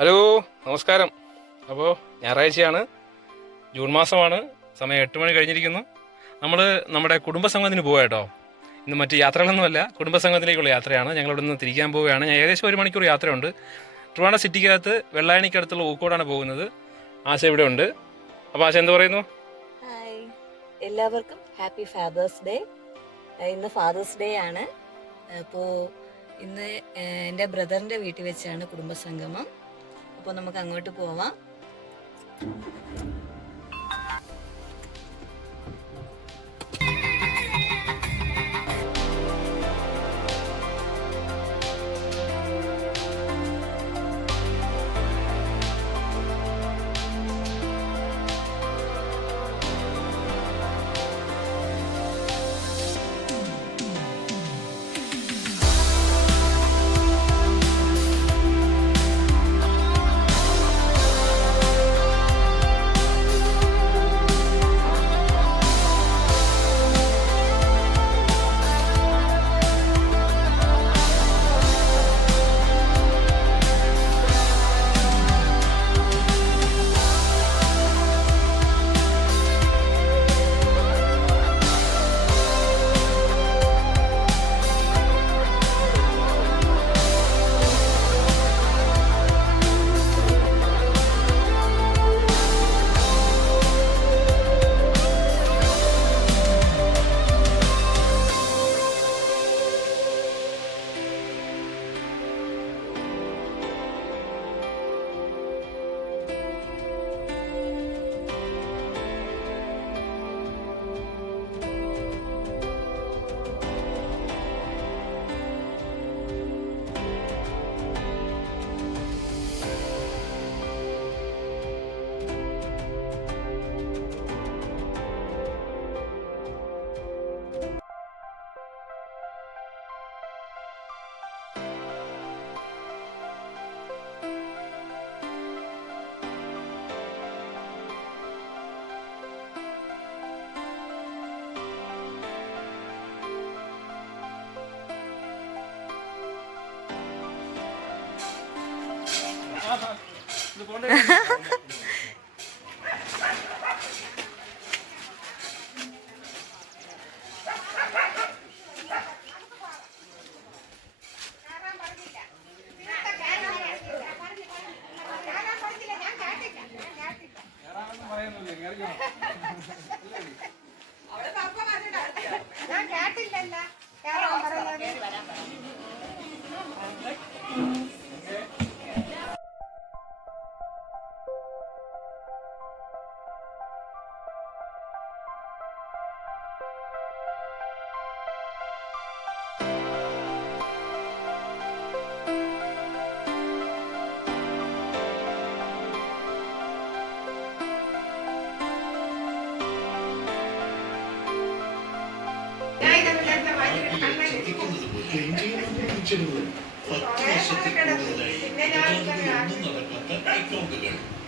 Hello, നമസ്കാരം. അപ്പോൾ ഞായറാഴ്ചയാണ്, ജൂൺ മാസമാണ്, സമയം 8 മണി കഴിഞ്ഞിരിക്കുന്നു. നമ്മൾ നമ്മുടെ കുടുംബസംഗമത്തിന് പോവുക കേട്ടോ. ഇന്ന് മറ്റ് യാത്രകളൊന്നുമല്ല, കുടുംബസംഗമത്തിലേക്കുള്ള യാത്രയാണ്. ഞങ്ങളിവിടെ നിന്ന് തിരിക്കാൻ പോവുകയാണ്. ഏകദേശം 1 മണിക്കൂർ യാത്രയുണ്ട്. ട്രിവാൻഡ്രം സിറ്റിക്കകത്ത് വെള്ളായണിക്കടുത്തുള്ള ഊക്കോടാണ് പോകുന്നത്. ആശ ഇവിടെ ഉണ്ട്. അപ്പോൾ ആശ എന്ത് പറയുന്നു? ഹായ്, എല്ലാവർക്കും ഹാപ്പി ഫാദേഴ്സ് ഡേ. ഇന്ന് ഫാദേഴ്സ് ഡേ ആണ്. അപ്പോൾ ഇന്ന് എൻ്റെ ബ്രദറിൻ്റെ വീട്ടിൽ വെച്ചാണ് കുടുംബസംഗമം. അപ്പോൾ നമുക്ക് അങ്ങോട്ട് പോവാം.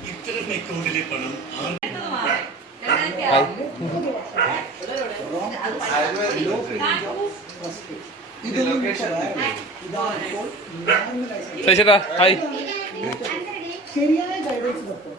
ഇത്തരം അക്കൗണ്ടിലെ പണം ശശിടാ ഹായ്. ശരിയായ ഗൈഡൻസ് കൊടുക്കും.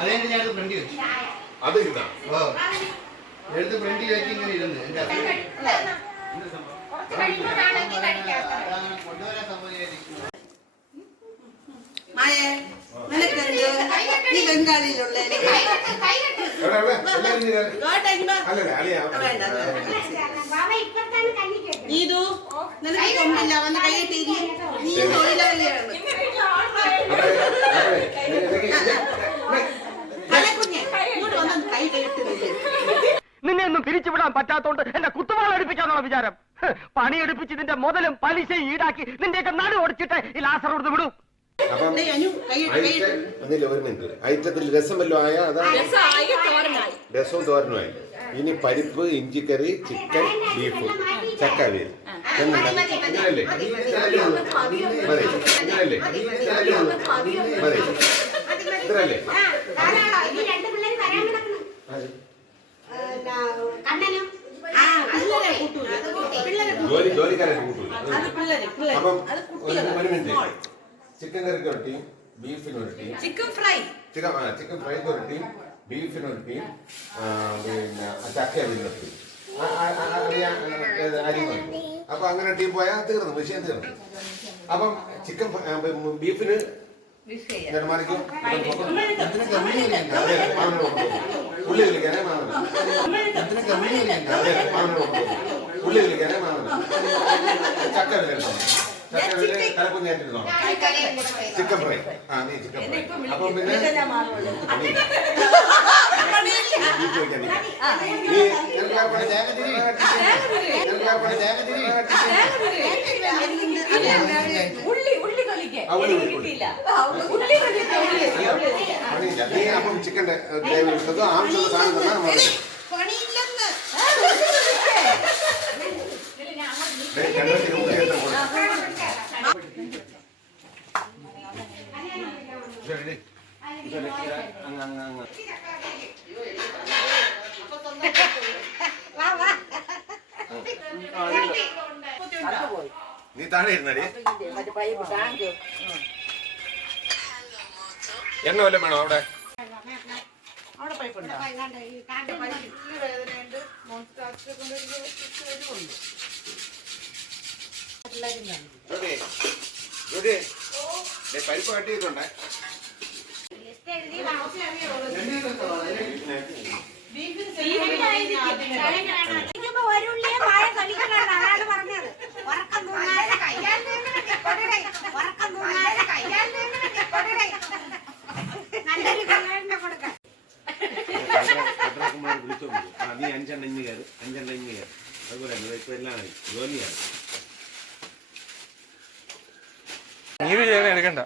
അതെന്നെ ഞാൻ ഫ്രണ്ടി വെച്ചു. എടുത്ത് ഫ്രണ്ടി വെച്ച് ഇങ്ങനെ ഇരുന്ന് കൊണ്ടുവരാൻ സംഭവിക്കായിരിക്കും. നീ ബംഗാളിയിലുള്ള നീതു നിനക്ക് കൊമ്പില്ല, വന്ന് കൈയിട്ട് നീ തൊഴിലാളിയാണ്. ഇങ്ങോട്ട് വന്ന് കൈ കെട്ടുന്നില്ലേ? നിന്നെ ഒന്നും പിരിച്ചുവിടാൻ പറ്റാത്തോണ്ട് എന്റെ കുത്തുവാള എടുപ്പിക്കാന്നുള്ള വിചാരം. പണിയെടുപ്പിച്ച് നിന്റെ മുതലും പലിശയും ഈടാക്കി നിന്റെയൊക്കെ നടു ഓടിച്ചിട്ട് ഈ ലാസർ കൊടുത്ത് വിടും. അപ്പം അതിൽ ഒരു മിനിറ്റ് ഐറ്റത്തിൽ രസം വല്ലതും ആയാ അതാ രസവും തോരനുമായി. ഇനി പരിപ്പ്, ഇഞ്ചിക്കറി, ചിക്കൻ, ബീഫ്, ചക്കാവിയൽ ഇങ്ങനല്ലേ? മതി ഇങ്ങനല്ലേ? മതി ഇത്രല്ലേ? ജോലിക്കാരായിട്ട് കൂട്ടൂല. അപ്പം ഒരു മിനിറ്റ്, ചിക്കൻ കറിക്ക് ഒരു ടീം, ബീഫിന് ഒരു ടീം, ചിക്കൻ ഫ്രൈക്ക് ഒരു ടീം, ബീഫിന് ഒരു ടീം, പിന്നെ ചക്കവിന് ഒരു ടീം, അരി മതി. അപ്പൊ അങ്ങനെ ടീം പോയാൽ തീർന്നു, വിഷയം തീർന്നു. അപ്പം ചിക്കൻ ബീഫിന് മാറിക്കും ഉള്ളി വിളിക്കാനേ മാമന, ഉള്ളി വിളിക്കാനേ മാമന, ചക്ക വില കലപ്പൊന്നും ഏറ്റിരുന്നോ? Chicken fry. നീ ചിക്കൻ ഫ്രൈ. അപ്പം പിന്നെ അപ്പം ചിക്കൻ്റെ ഗ്രേവി എടുത്തത് ആവശ്യമുള്ള സാധനം തന്നെ നമ്മൾ നീ താഴെ ഇരുന്നടി. എണ്ണ വല്ലതും വേണോ അവിടെ? പരിപ്പ് കട്ട് ചെയ്തിട്ടുണ്ടേ. നീ അഞ്ചെണ്ണം ഇഞ്ഞ് കയറ്, അഞ്ചെണ്ണം ഇഞ്ഞ് കയറ്. അതുപോലെ ഇപ്പൊ എല്ലാം ജോലിയാണ്. നീര് ചെയ്യാൻ എടുക്കണ്ട.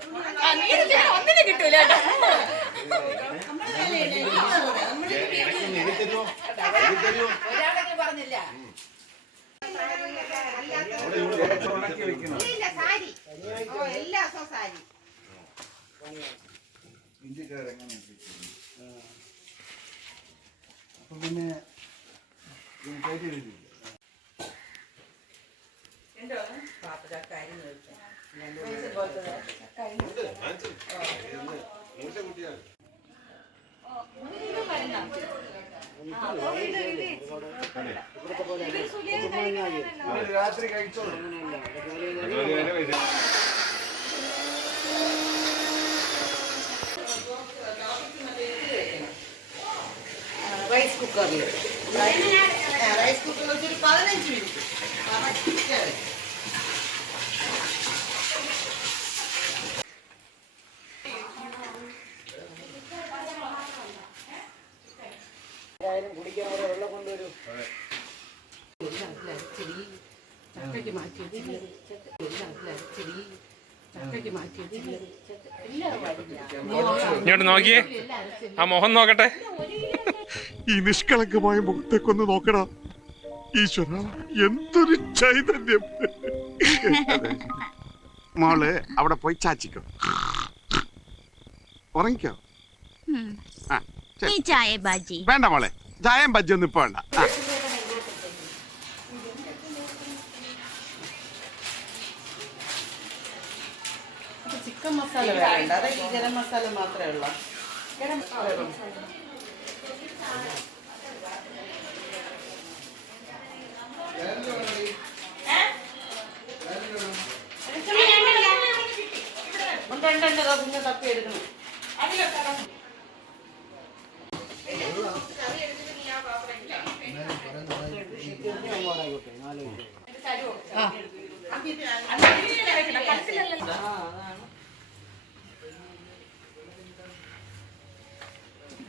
പിന്നെ രാത്രി കഴിച്ചോളൂ. റൈസ് കുക്കറിൽ വെച്ചൊരു 15 മിനിറ്റ് ഇങ്ങോട്ട് നോക്കിയേ, ആ മുഖം നോക്കട്ടെ. ഈ നിഷ്കളങ്കമായ മുഖത്തേക്കൊന്ന് നോക്കടാ ഈശ്വര, എന്തൊരു ചൈതന്യം. മോള് അവിടെ പോയി ചാച്ചിക്കോ, ഉറങ്ങിക്കോ. ചായ ബാജി വേണ്ട മോളെ, ചായം ബജ്ജി ഒന്നും ഇപ്പൊ വേണ്ട. ചിക്കൻ മസാല വേണ്ട, അതെ ഈ ഗരം മസാല മാത്രമേ ഉള്ളൂ. ഗരം മസാല പിന്നെ തപ്പി എടുക്കണം.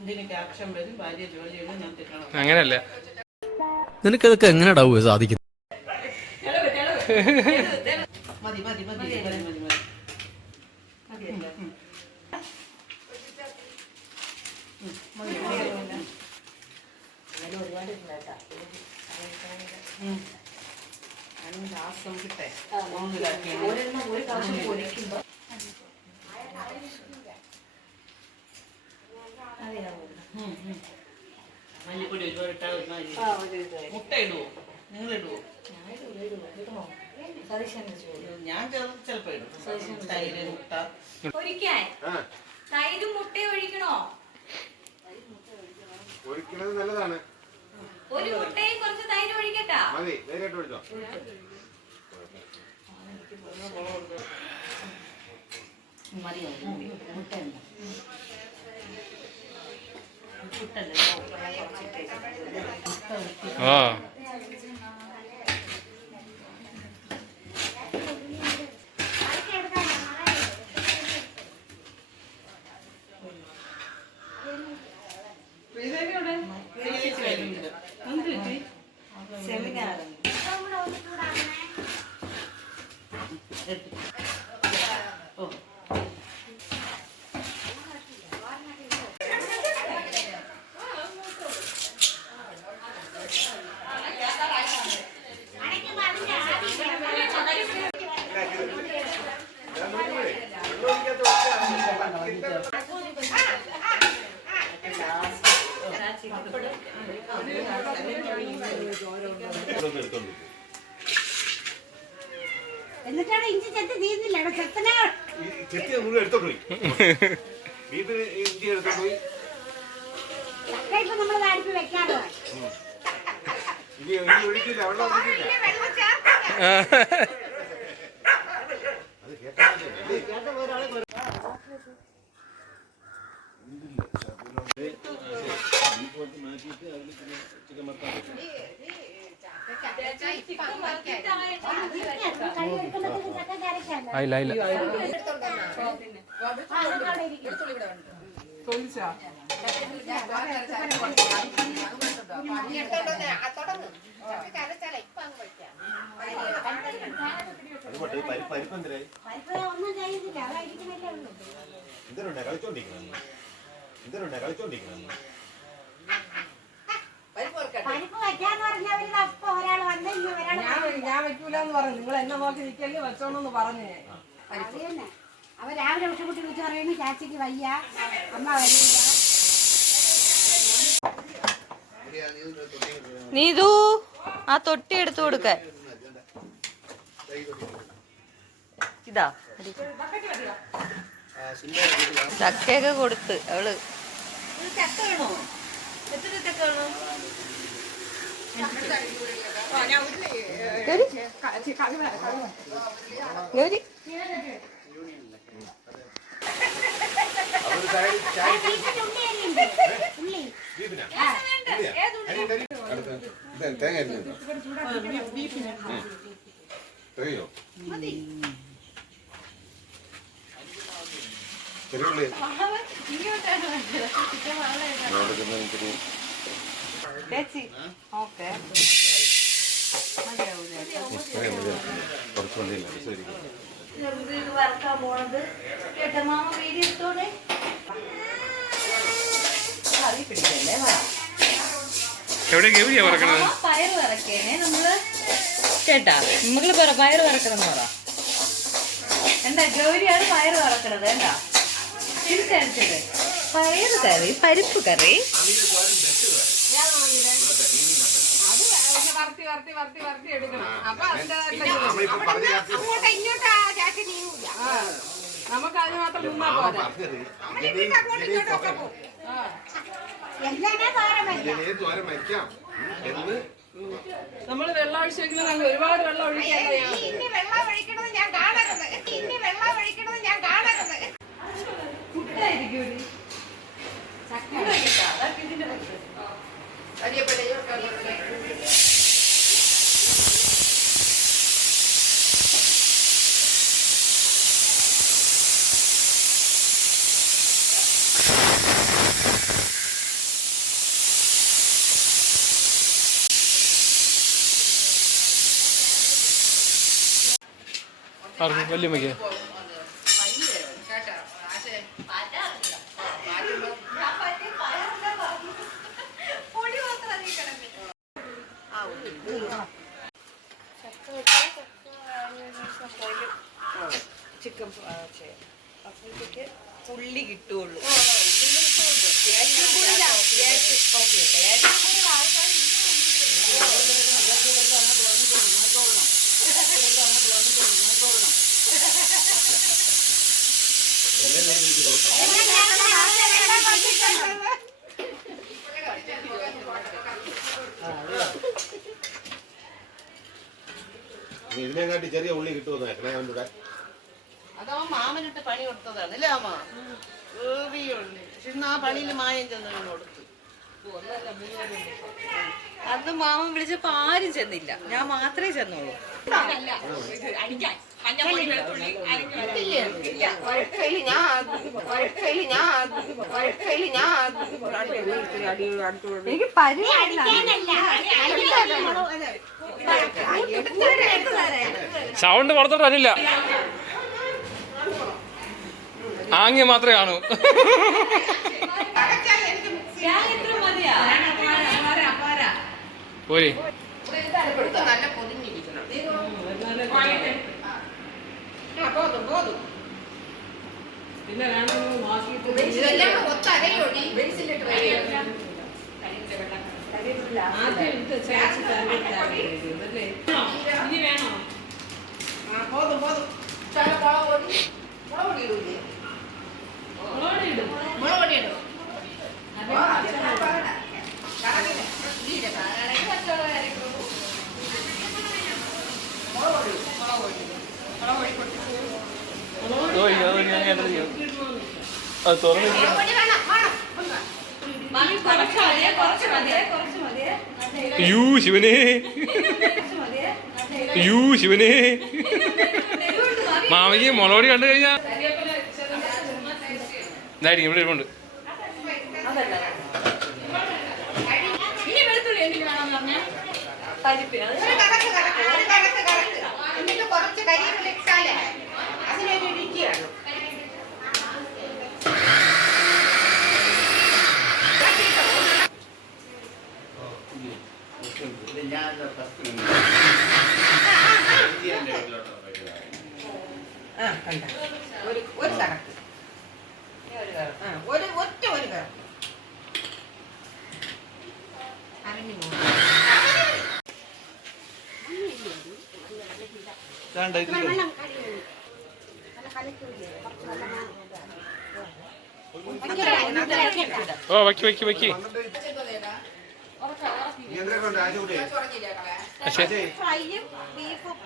ഇതിന് ക്യാപ്ഷൻ വരും, ഭാര്യ ജോലിയാണ്, ഞാൻ തിന്നണം. അങ്ങനെയല്ല, നിനക്കതൊക്കെ എങ്ങനെയാടാവുക സാധിക്കുന്നത്? മതി മതി മതി മതി മതി മതി. ലാസ്റ്റ് നമുക്കിട്ടേ ഒരു പ്രാവശ്യം പൊരിക്കുമ്പോ മല്ലിപ്പൊടി ഒരുപാട് ഇട്ടാൽ മുട്ട ഇടുവോ? നിങ്ങൾ ഇടുവോ? ഞാൻ ചിലപ്പോ ഇടും. തൈര്, മുട്ട. ഒഴിക്കാൻ തൈരും മുട്ടയും ഒഴിക്കണോ? ഒഴിക്കുന്നത് നല്ലതാണ്. ഒരു മുട്ടയും കുറച്ച് തൈര് ഒഴിക്കട്ടാ? മതി, ധൈര്യമായിട്ട് ഒഴിച്ചോ. ആ സെമിനാർ എന്നിട്ടാണ് ഇഞ്ചി ചെത്തി തീർന്നില്ല ചെത്തനാ ചെത്തി മുഴുവൻ എടുത്തോണ്ട് പോയി. ഇത് ഇഞ്ചി എടുത്തോണ്ട് പോയി. ചക്ക ഇപ്പൊ നമ്മള് അടുപ്പ് വെക്കാറോ? ഇനി ഒഴിക്കില്ല, വെള്ളം ഒഴിക്കില്ല. അത് കേട്ടാ ആയില്ല ആയില്ല. പരിപ്പെന്തിനായി ഒന്നും ചെയ്തില്ല അതായിരിക്കണല്ലേ ഉള്ളൂ. എന്തിനുണ്ടാ കളിച്ചോണ്ടിരിക്കണം? എന്തിനുണ്ടാ കളിച്ചോണ്ടിരിക്കണം? പരിപ്പ് വെക്കാന്ന് പറഞ്ഞവര് അപ്പൊ ഒരാൾ വന്ന് ഞാൻ വെക്കൂലെന്ന് പറഞ്ഞു. നിങ്ങൾ എന്നെ നോക്കി നിൽക്കല്ലേ വെച്ചോണെന്ന് പറഞ്ഞു. തന്നെ അവ രാവിലെ ഉച്ചക്കുട്ടി വിളിച്ച് പറയുന്നു ചാച്ചിക്ക് വയ്യ, അമ്മ വരില്ല. നീതു ആ തൊട്ടി എടുത്തു കൊടുക്ക. ഇതാ ചക്കയൊക്കെ കൊടുത്ത് അവള്. ചക്ക വേണോ? എത്ര ചക്ക വേണോ? തേങ്ങ തികയോ? ചെറിയുള്ളി ചേച്ചി ഓക്കെ കുറച്ചുകൊണ്ടില്ല. ഇത് വറക്കാൻ പോണത് കേട്ടോ മാമ വീഡിയോ എടുത്തോടെ. എവിടെ ഗൗരിയാ പറക്കണത്? പയറ് വറക്കേനെ നമ്മള് കേട്ടാ. നമ്മള് പറ പയറ് വറക്കണം എന്ന് പറ. എന്താ ഗൗരിയാണ് പയറ് വറക്കണത്. എന്താ തിരിച്ചടിച്ചത്? പയറ് കറി, പരിപ്പ് കറി. നമുക്ക് അതിന് മാത്രം നിന്നാ പോരാ. തോരൻ വയ്ക്കാം എന്ന് നമ്മള് വെള്ളം ഒഴിച്ച് വെക്കുന്നത് ഒരുപാട് വെള്ളം ഒഴിക്കാൻ. ആർക്കും വല്യമ്മയ്ക്ക് അപ്പോഴത്തേക്ക് പുള്ളി കിട്ടുള്ളൂ. ഇതിനെക്കാട്ടി ചെറിയ ഉള്ളി കിട്ടുമെന്ന് നോക്കണേ അവൻ്റെ. അതവൻ മാമനിട്ട് പണി കൊടുത്തതാണ് അല്ലേ അമ്മ? ചെറിയ ഉള്ളി. പക്ഷെ ഇന്ന് ആ പണിയിൽ മായം ചെന്ന് കൊടുത്തു. അന്ന് മാമൻ വിളിച്ചപ്പോ ആരും ചെന്നില്ല, ഞാൻ മാത്രമേ ചെന്നുള്ളൂ. എനിക്ക് സൗണ്ട് പുറത്തോട്ട് വരില്ല, ആംഗ്യം മാത്രമേ കാണൂ. പോരെ നല്ല പൊതിഞ്ഞിരിക്കണം. ഇതെല്ലാം ഒത്തരയോടി അത് തുറന്നു. യൂ ശിവനെ, യൂ ശിവനെ. മാമയ്ക്ക് മുളകൊടി കണ്ടു കഴിഞ്ഞാ ഇതായിരിക്കും ഇവിടെ ഇരിപ്പുണ്ട്. കുറച്ച് കരിവേപ്പില ഇട്ടാലേ അതിനൊരു രുചിയാണ്. ഒരു കറക്ക്, ഒരു ഒറ്റ ഒരു കറക്ക് അരഞ്ഞു പോകും. ഓ വയ്ക്ക് വയ്ക്ക് വയ്ക്ക്. ഫ്രൈയും ബീഫും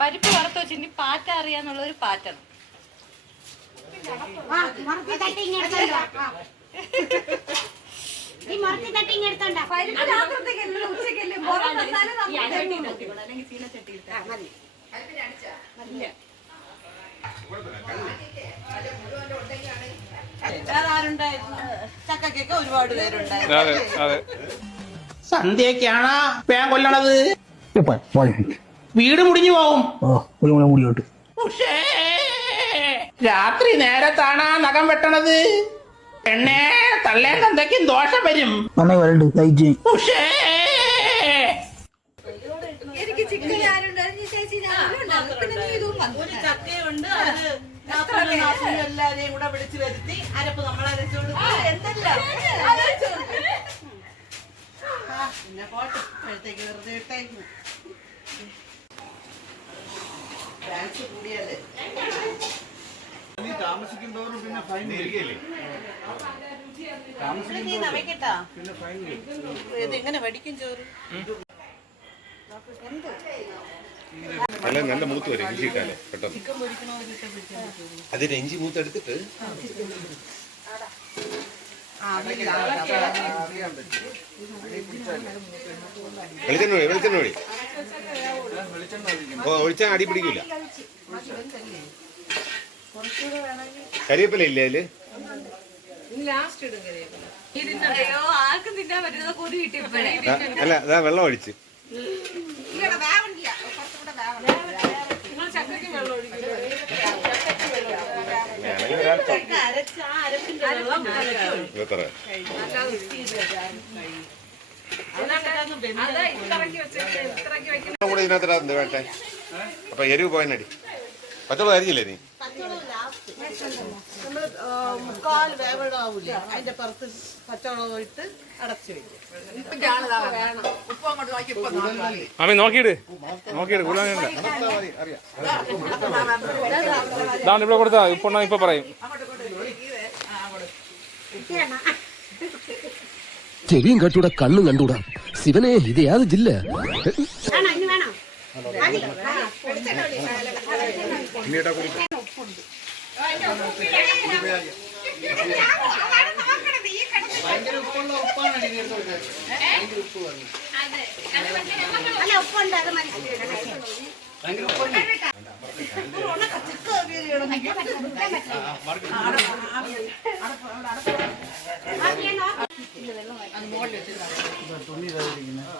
പരിപ്പ് വറുത്ത് വെച്ച് ഇനി പാറ്റ അറിയാന്നുള്ള ഒരു പാറ്റണം. ചക്കക്കൊക്കെ ഒരുപാട് പേരുണ്ടായിരുന്നു. അതെ അതെ. സന്ധ്യക്കാണ് പേൻ കൊല്ലണത്. വീട് മുടിഞ്ഞു പോവും. ഉഷേ, രാത്രി നേരത്താണ് നഖം വെട്ടണത്. പെണ്ണെ തള്ളേ തന്തയ്ക്കും ദോഷം വരും. ഉഷേ, എനിക്ക് ചിക്കൻ ആരുണ്ടായിരുന്നു ചേച്ചി? ഒരു ചക്കയുണ്ട്, അത് എല്ലാരെയും കൂടെ വിളിച്ചു വരുത്തി അരപ്പ് നമ്മളരച്ചു കൊടുക്കും. പിന്നെ പോട്ട് ഇപ്പോഴത്തേക്ക് വെറുതെ ഇട്ടേക്കും. ഡാൻസ് കൂടിയല്ലേ താമസിക്കുമ്പോഴും പിന്നെ ഫൈൻ വെക്കട്ടാ. ഇതെങ്ങനെ വടിക്കും ചോറ്? നല്ല നല്ല മൂത്ത് വരും ഇഞ്ചി ഇട്ടാലേ പെട്ടെന്ന്. അതിന് ഇഞ്ചി മൂത്ത് എടുത്തിട്ട് വെളിച്ചെണ്ണ ഒഴി, വെളിച്ചെണ്ണ ഒഴി. ഓ ഒഴിച്ചാൽ അടി പിടിക്കൂല. കരിവേപ്പില ഇല്ലേ അതില്? അയ്യോ, ആർക്കും തിന്നാൻ പറ്റുന്ന കൊതി കിട്ടിയപ്പോഴേ. അല്ല അതാ വെള്ളം ഒഴിച്ച്. കൂടെ ഇതിനകത്ത് എന്ത് വേണ്ടേ? അപ്പൊ എരിവ് പോയനടി പച്ചമുളക് അരിഞ്ഞില്ലേ നീ? നമ്മള് 3/4 വേവണാവൂലേ അതിന്റെ പുറത്ത് പച്ചവെള്ളം ഇട്ട് അടച്ചു വെക്കും. അമ്മ നോക്കിയിട് കൂടാൻ ഇവിടെ കൊടുത്താ ഇപ്പൊ ഇപ്പൊ പറയും. ചെവിയും കട്ടൂടാ കണ്ണും കണ്ടൂടാ ശിവനെ ഇത് യാത് ജില്ല ഭയങ്കര ഉപ്പുള്ള ഉപ്പാണ് ഭയങ്കര ഉപ്പ് വന്നു. ഭയങ്കര ഉപ്പുണ്ട്. തുണി ഇതായിരിക്കുന്നത്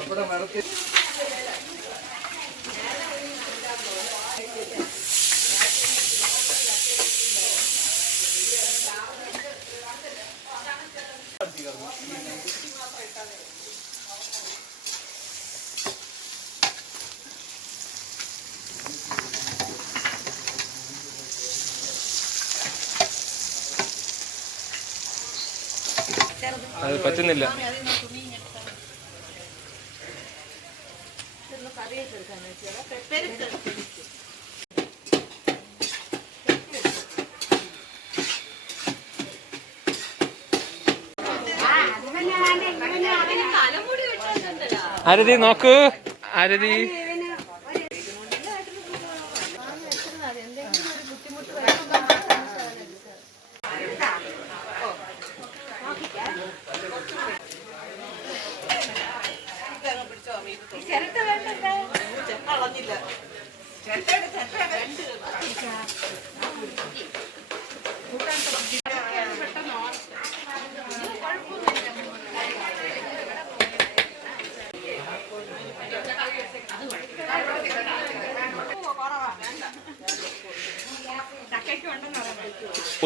അവിടെ മരത്തിൽ അത് പറ്റുന്നില്ല. ആരതി നോക്കൂ, ആരതി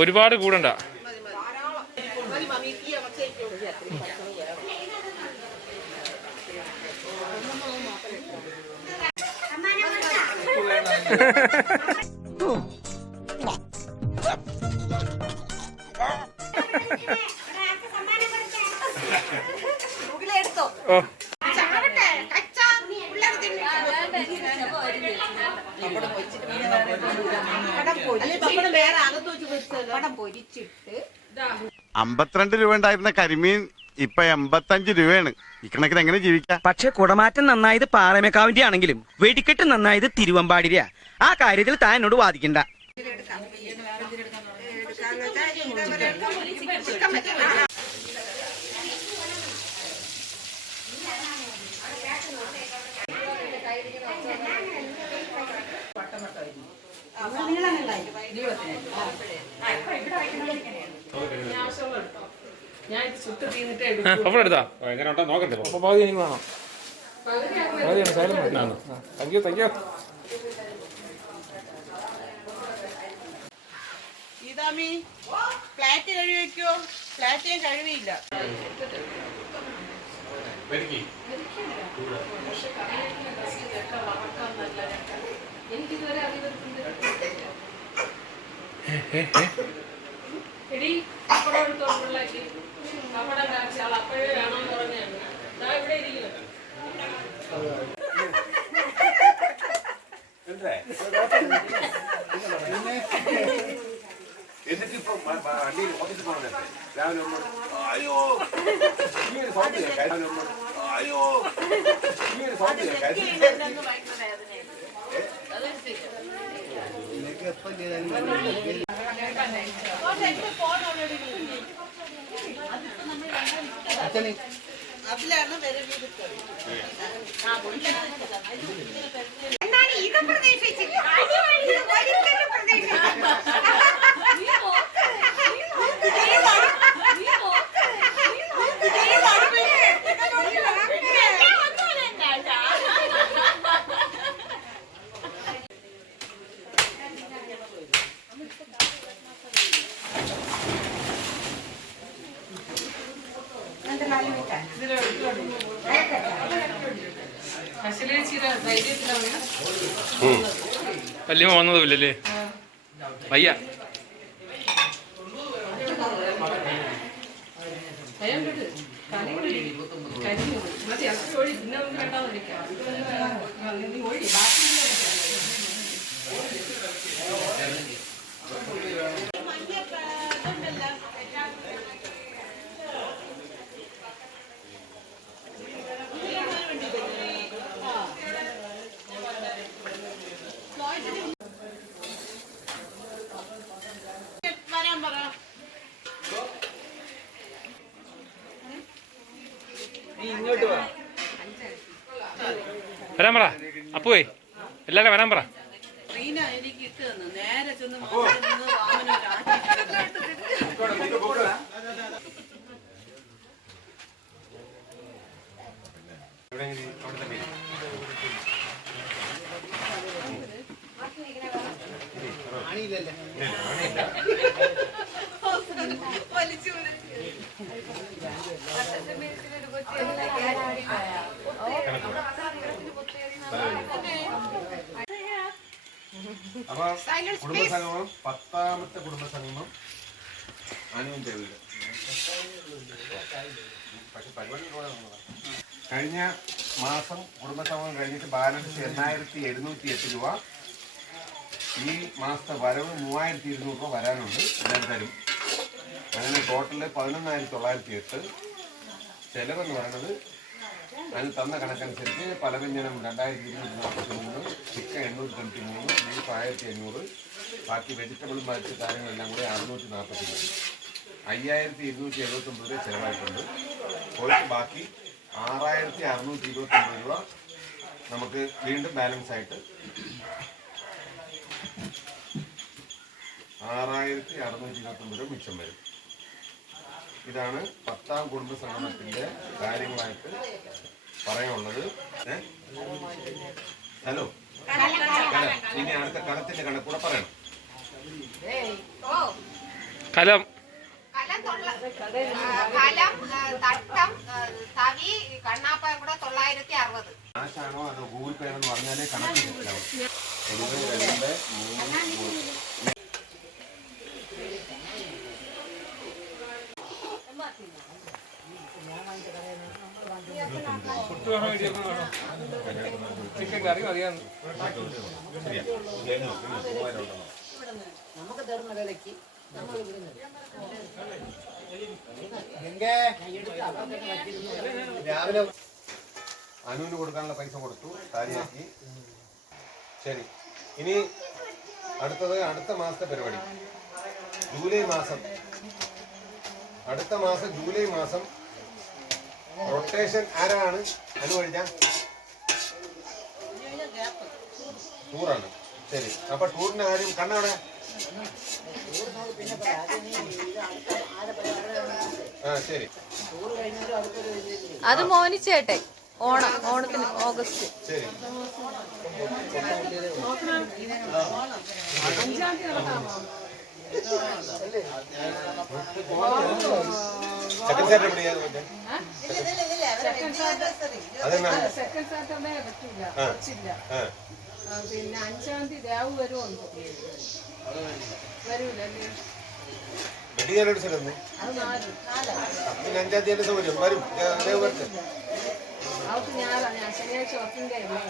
ഒരുപാട് കൂടണ്ട. ഓ $52 ഉണ്ടായിരുന്ന കരിമീൻ ഇപ്പൊ 85 രൂപയാണ്. ഇക്കണക്കിന് എങ്ങനെ ജീവിക്കാം? പക്ഷെ കുടമാറ്റം നന്നായത് പാറമേക്കാവിന്റെ ആണെങ്കിലും വെടിക്കെട്ട് നന്നായത് തിരുവമ്പാടിരിയാ. ആ കാര്യത്തിൽ താൻ എന്നോട് വാദിക്കണ്ട. പപ്പടം എടുത്താ നോക്കട്ടെ. പകുതി എനിക്ക് വേണം. പകുതിയാണ് ശൈലം. Thank you. ഇതാമി ഫ്ലാറ്റ് കഴുകി വെക്കോ? ഫ്ലാറ്റ് ഞാൻ കഴുകിയില്ല. എന്നിട്ടിപ്പോ വണ്ടിയിൽ ഓഫീസിൽ പോകണേ രാവിലെ അയ്യോ അയ്യോ എപ്പം ചെയ്താലും അച്ഛനെ അതിലാണ് എന്നാണ് ഇത് പ്രതീക്ഷിച്ചില്ല. ഒരിക്കലും പ്രതീക്ഷിച്ചില്ല. വല്യമ്മ വന്നതുമില്ലല്ലേ? വയ്യ. വരാൻ പറ. വരാൻ പറ. അപ്പുവേ എല്ലാരും വരാൻ പറ. റീന എനിക്ക് ഇട്ട് തന്നു. നേരെ ചെന്ന് മുകളിൽ നിന്ന് വാമനെ ഒരു ആട്ടി. അപ്പൊ കുടുംബസംഗമം 10ാമത്തെ കുടുംബസംഗമം അനുവിന്റെ വീട്. പക്ഷെ പരിപാടി കഴിഞ്ഞ മാസം കുടുംബസംഗമം കഴിഞ്ഞിട്ട് ബാലൻസ് 8,708 രൂപ. ഈ മാസത്തെ വരവ് 3,200 രൂപ വരാനുണ്ട്. എല്ലാവരും തരും. അങ്ങനെ ടോട്ടല് 11,908. ചെലവെന്ന് പറയുന്നത് അതിന് തന്ന കണക്കനുസരിച്ച് പലവ്യഞ്ജനം 2,243, ചിക്കൻ 893, ബീഫ് 1,500, ബാക്കി വെജിറ്റബിളും മറ്റ് കാര്യങ്ങളെല്ലാം കൂടെ 643. 5,279 രൂപ ചിലവായിട്ടുണ്ട്. പോയിട്ട് ബാക്കി 6,629 രൂപ നമുക്ക് വീണ്ടും ബാലൻസ് ആയിട്ട് 6,629 രൂപ മിച്ചം വരും. ഇതാണ് 10ാം കുടുംബസംഗമത്തിന്റെ കാര്യങ്ങളായിട്ട് പറയാനുള്ളത്. ഹലോ, ഇനി അടുത്ത കലത്തിന്റെ കണക്കൂടെ പറയണം. കലം, കാശാണോ അതോ ഗൂഗിൾ പേ ആണെന്ന് പറഞ്ഞാലേ കണക്ക് മനസ്സിലാവും. 1, 2, 3. ചിക്കൻ കറി മതിയാന്ന്. നമുക്ക് തരുന്ന വിലക്ക് നമ്മൾ രാവിലെ അനുവിന് കൊടുക്കാനുള്ള പൈസ കൊടുത്തു, കാര്യമാക്കി. ശരി, ഇനി അടുത്തത് അടുത്ത മാസത്തെ പരിപാടി ജൂലൈ മാസം. അടുത്ത മാസം ജൂലൈ മാസം റൊട്ടേഷൻ ആരാണ്? അനു കഴിഞ്ഞ ടൂറാണ്. ശരി, അപ്പൊ ടൂറിന്റെ കാര്യം കണ്ണവിടെ. ആ ശരി, അത് മോനിച്ചേട്ടെ. ഓണത്തിന് ഓഗസ്റ്റ്. ശരി. സെക്കൻഡ് സാറ്റർഡേ പിന്നെ 5-ാം തീയതി രാവ് വരുമുണ്ട്. വരൂലല്ലേ? വെഡിങ് ആനിവേഴ്സറി പിന്നെ 5-ാം തീയതി സൗകര്യം വരും. അവർക്ക് ഞായറാണ്, ശനിയാഴ്ച വർക്കിംഗ് ഡേ അല്ലേ?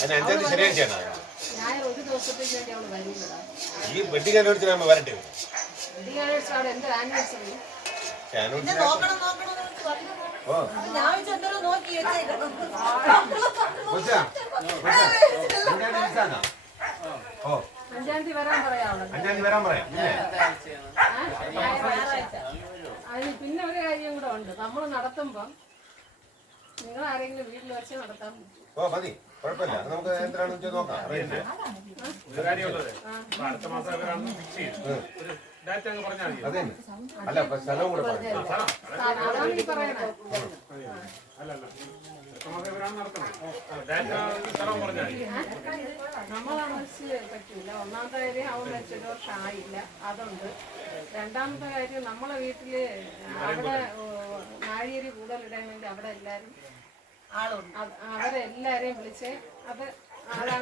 അതിന് 5-ാം തീയതി ശനിയാഴ്ചയാണ്. ഞായർ ഒരു ദിവസത്തേക്ക് വേണ്ടി അവള് വരൂലടാ. ഈ വെഡിങ് ആനിവേഴ്സറി ആകുമ്പോൾ വരട്ടെ. വെഡിങ് ആനിവേഴ്സറി അവിടെ എന്തൊരു ആനിവേഴ്സറി? ഓ, 5-ാം തീയതി വരാൻ പറയാവുള്ളൂ. 5-ാം തീയതി വരാൻ പറയാം. അതിന് പിന്നെ ഒരു കാര്യം കൂടെ ഉണ്ട്. നമ്മൾ നടത്തുമ്പം നിങ്ങൾ ആരെങ്കിലും വീട്ടിൽ വെച്ച് നടത്താൻ പറ്റും. ഓ മതി, കുഴപ്പമില്ല. നമുക്ക് എത്രയാണെന്ന് വെച്ചാൽ നോക്കാം. അതെ, അല്ല സ്ഥലവും കൂടെ പറയാം. അതാണ് ഈ പറയണേ. നമ്മളനുസരിച്ച് പറ്റൂല. ഒന്നാമത്തെ കാര്യം അവൻ വെച്ചൊരു വർഷം ആയില്ല, അതുണ്ട്. രണ്ടാമത്തെ കാര്യം നമ്മളെ വീട്ടില് അവിടെ നാഴികേരി കൂടുതലിടാൻ വേണ്ടി അവിടെ എല്ലാരും അവരെല്ലാരെയും വിളിച്ച് അത് അവിടെ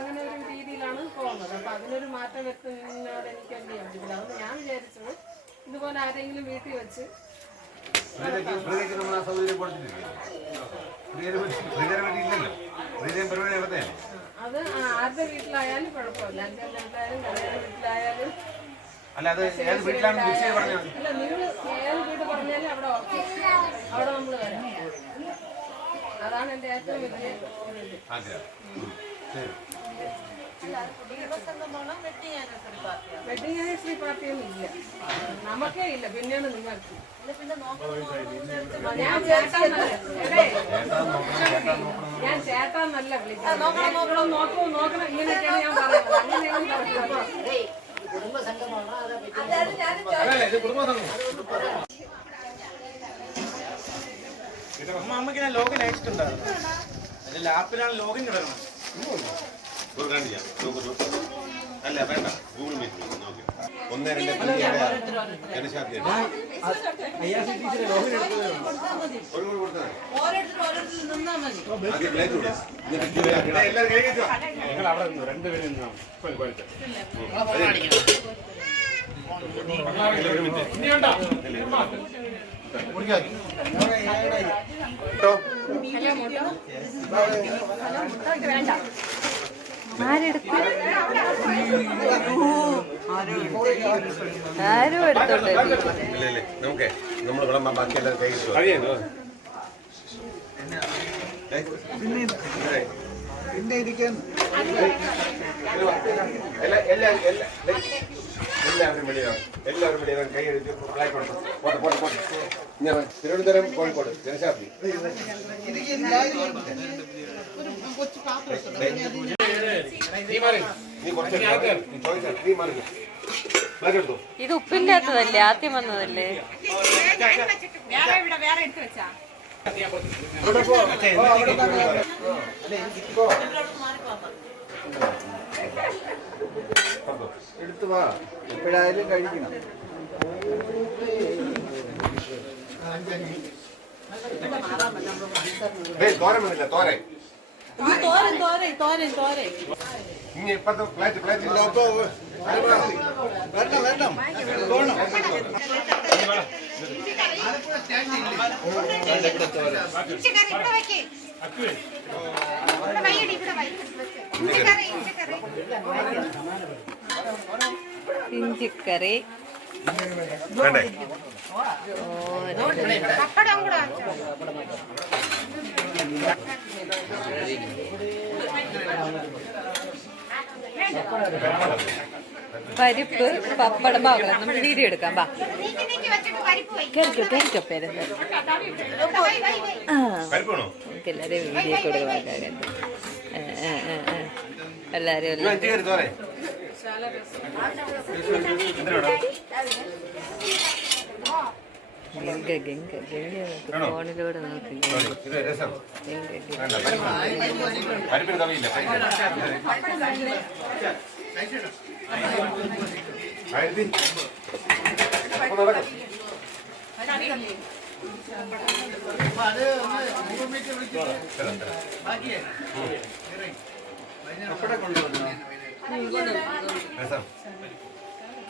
അങ്ങനെ ഒരു രീതിയിലാണ് പോകുന്നത്. അപ്പൊ അതിനൊരു മാറ്റം വരുത്തുന്നതിനോട് എനിക്ക് എന്ത് ചെയ്യാൻ പറ്റില്ല. അതുകൊണ്ട് ഞാൻ വിചാരിച്ചത് ഇതുപോലെ ആരെങ്കിലും വീട്ടിൽ വെച്ച് അത് ആരുടെ വീട്ടിലായാലും കുഴപ്പമില്ല. എൻ്റെ വീട്ടിലായാലും കല്യാണ വീട്ടിലായാലും അല്ല, നിങ്ങൾ ഏത് വീട് പറഞ്ഞാലും അവിടെ ഓക്കെ, അവിടെ നമ്മൾ വരാം. അതാണ് എൻ്റെ ഏറ്റവും വലിയ വെഡിങ് ആനിവേഴ്സറി പാർട്ടിയൊന്നും ഇല്ല, നമുക്കേ ഇല്ല. പിന്നെയാണ് നിങ്ങൾക്ക്. ഞാൻ ചേട്ടാന്നല്ല വിളിക്കുന്നത്. നോക്കണം ഇങ്ങനെയൊക്കെയാണ് ഞാൻ പറയുന്നത്. അങ്ങനെയാണ് അമ്മക്ക് ഞാൻ ലോഗിൻ അയച്ചിട്ടുണ്ടായിരുന്നു. അതിന്റെ ലാപ്പിലാണ് ലോഗിൻ കിടക്കണം. അല്ല വേണ്ട, ഗൂഗിൾ മീറ്റ് നോക്കി 1-2 ജനശാസ്ത്രീയ ആരും എടുത്തോട്ടെ. നമുക്ക് നമ്മൾ വിളമ്പാൻ ബാക്കിയെല്ലാം കൈ പിന്നെ ഇരിക്കാൻ എല്ലാവരും വെളിയാണ് കൈ എടുത്ത് തിരുവനന്തപുരം കോഴിക്കോട് ജനശാസ്ത്രി ഇത് ഉപ്പിന്റെ അകത്തതല്ലേ, ആദ്യം വന്നതല്ലേ? എടുത്തു വാ, എപ്പോഴായാലും കഴിക്കണം. തോരൻ വന്നില്ല, തോരൻ ഇനി ഇപ്പത്തെ ഫ്ലാറ്റ് വരണം പോണം. ഇഞ്ചിക്കറി, വേണ്ടേ? പരിപ്പ്, പപ്പടം, ബാഗളം. നമ്മൾ വീഡിയോ എടുക്കാം. ബാ കേറിക്കോ പേര്. എല്ലാരെയും വീഡിയോ കൊടുക്കാം. എല്ലാരും ഫോണിലൂടെ നോക്കി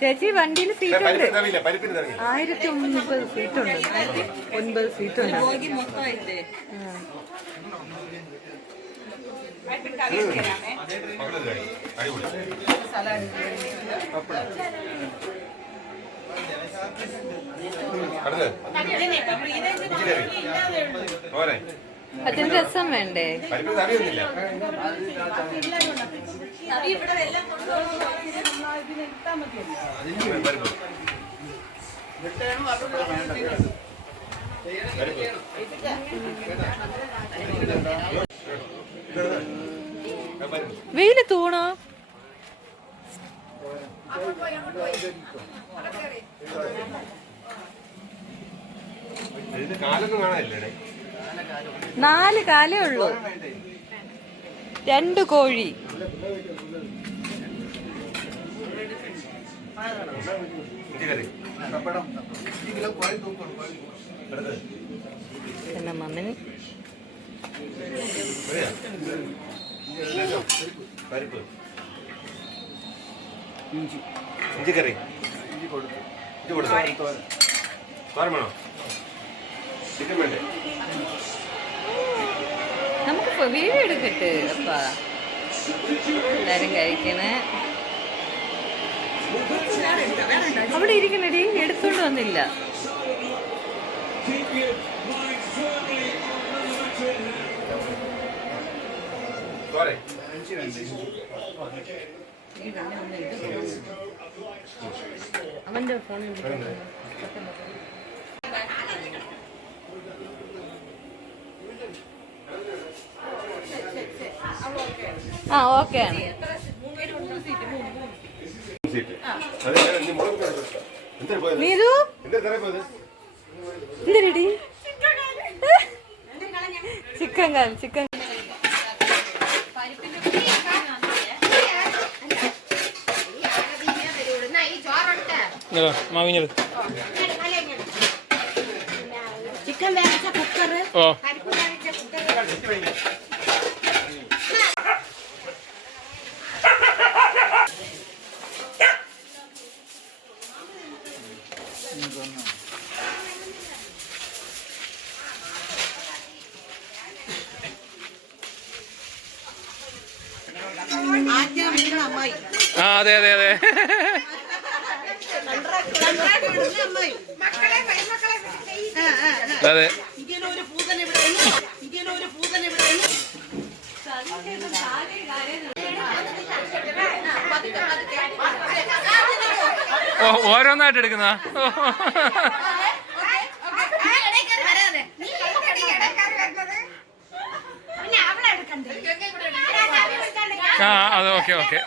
ചേച്ചി വണ്ടിയിൽ സീറ്റ് ഉണ്ട്. 1009 സീറ്റുണ്ട്. 9 സീറ്റുണ്ട്. അതിന് രസം വേണ്ടേ? വെയില് തൂണോ? കാലൊന്നും കാണാനില്ലേ? 4 കാലേ ഉള്ളൂ. 2 കോഴി. പിന്നെ മമ്മന് ഇഞ്ചിക്കറി വേണോ? ചിക്കൻ വേണ്ടേ? നമുക്ക് വീഡിയോ എടുക്കട്ടെ അപ്പാ. എല്ലാരും കഴിക്കണേ. അവിടെ ഇരിക്കണടി, എടുത്തോണ്ട് വന്നില്ല. അവന്റെ ഫോണിൽ ആ ഓക്കെ ആണ്. നീതു എന്തിനടി? ചിക്കൻ കാൽ ചിക്കൻ. മാവിഞ്ഞത് ചിക്കൻ വേവിച്ച കുക്കർ. ഓ ആ അതെ അതെ അതെ. അതെ ഓരോന്നായിട്ട് എടുക്കുന്ന ആ അത് ഓക്കെ ഓക്കെ.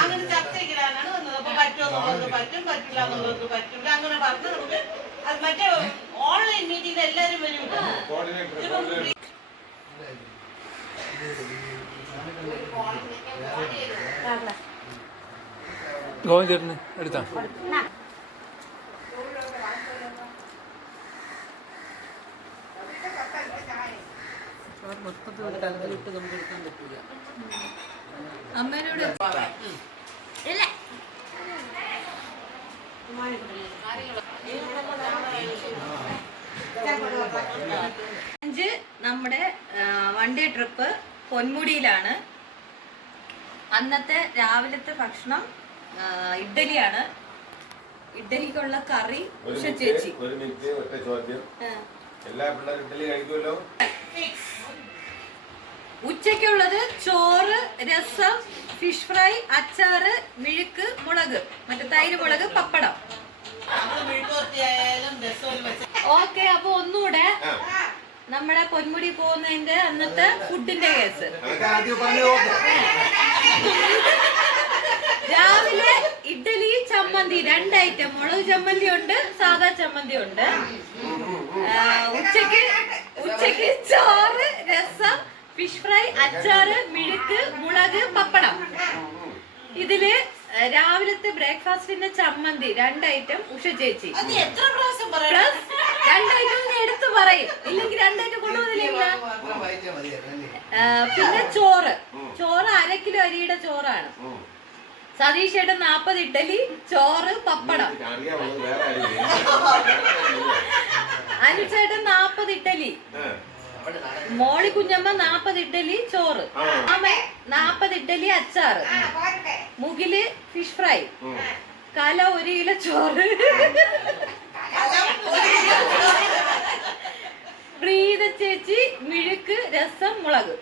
അങ്ങനെ ചർച്ചയ്ക്കിടാനാണ് വന്നത്. അപ്പൊ പറ്റുമെന്നുള്ളത് പറ്റും, പറ്റില്ല എന്നുള്ളത് പറ്റില്ല. അങ്ങനെ പറഞ്ഞ് നമുക്ക് അത് മറ്റേ ഓൺലൈൻ മീറ്റിംഗിൽ എല്ലാവരും വരും. ഗോവൻ ചേട്ടന് എടുത്താ അമ്മേനോട് നമ്മുടെ വൺ ഡേ ട്രിപ്പ് പൊന്മുടിയിലാണ്. അന്നത്തെ രാവിലത്തെ ഭക്ഷണം ഇഡ്ഡലിയാണ്. ഇഡ്ഡലിക്കുള്ള കറി ഉഷ ചേച്ചി. ഒരു മിനിറ്റ്, ഒറ്റ ചോദ്യം. എല്ലാ പിള്ളേരും ഇഡ്ഡലി കഴിക്കുമല്ലോ? ഉച്ചയ്ക്കുള്ളത് ചോറ്, രസം, ഫിഷ് ഫ്രൈ, അച്ചാറ്, മിഴുക്ക്, മുളക്, മറ്റേ തൈര് മുളക്, പപ്പടം. ഓക്കെ. അപ്പൊ ഒന്നുകൂടെ നമ്മുടെ പൊന്മുടി പോകുന്നതിന്റെ അന്നത്തെ ഫുഡിന്റെ കേസ്. രാവിലെ ഇഡ്ഡലി, ചമ്മന്തി, 2 ഐറ്റം. മുളക് ചമ്മന്തി ഉണ്ട്, സാദാ ചമ്മന്തി ഉണ്ട്. ഉച്ചക്ക് ചോറ്, രസം, ഫിഷ് ഫ്രൈ, അച്ചാറ്, മിഴുക്ക്, മുളക്, പപ്പടം. ഇതില് രാവിലത്തെ ബ്രേക്ക്ഫാസ്റ്റിന്റെ ചമ്മന്തി 2 ഐറ്റം ഉഷ ചേച്ചി. പ്ലസ് 2 ഐറ്റം എടുത്ത് പറയും, ഇല്ലെങ്കിൽ 2 ഐറ്റം കൊണ്ടുവന്നില്ല. പിന്നെ ചോറ് 1/2 കിലോ അരിയുടെ ചോറാണ്. സതീഷ് ചേട്ടൻ 40 ഇഡ്ഡലി, ചോറ്, പപ്പടം. അനുചേട്ടൻ 40 ഇഡ്ഡലി. മോളി കുഞ്ഞമ്മ 40 ഇഡ്ഡലി, ചോറ്. അമ്മ 40 ഇഡ്ഡലി, അച്ചാറ്. മുകില് ഫിഷ് ഫ്രൈ. കല 1 കിലോ ചോറ്. പ്രീത ചേച്ചി മിഴുക്ക്, രസം, മുളക്.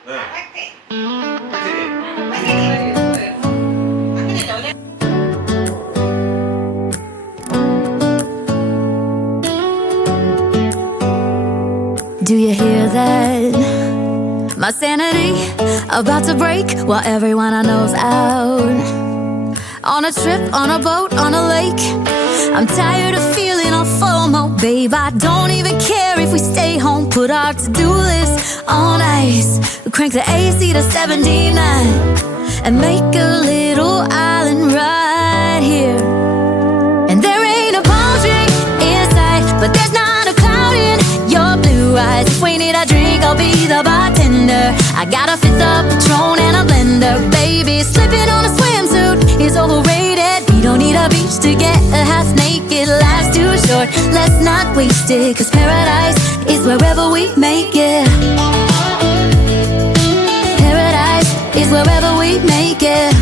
Do you hear that? My My sanity about to break while everyone I know's out. On a trip, on a boat, on a lake. I'm tired of feeling all FOMO, babe. I don't even care if we stay home. Put our to-do list on ice. We crank the AC to 79 and make a little island right here. And there ain't a palm tree in sight, but there's not a cloud in your blue eyes. If we need a drink, I'll be the bartender. I got a fifth of Patron and a blender, baby. Slipping on a swimsuit is overrated. We don't need a beach to get a half naked. Life's too short, let's not waste it. 'Cause paradise is wherever we make it. Paradise is wherever we make it.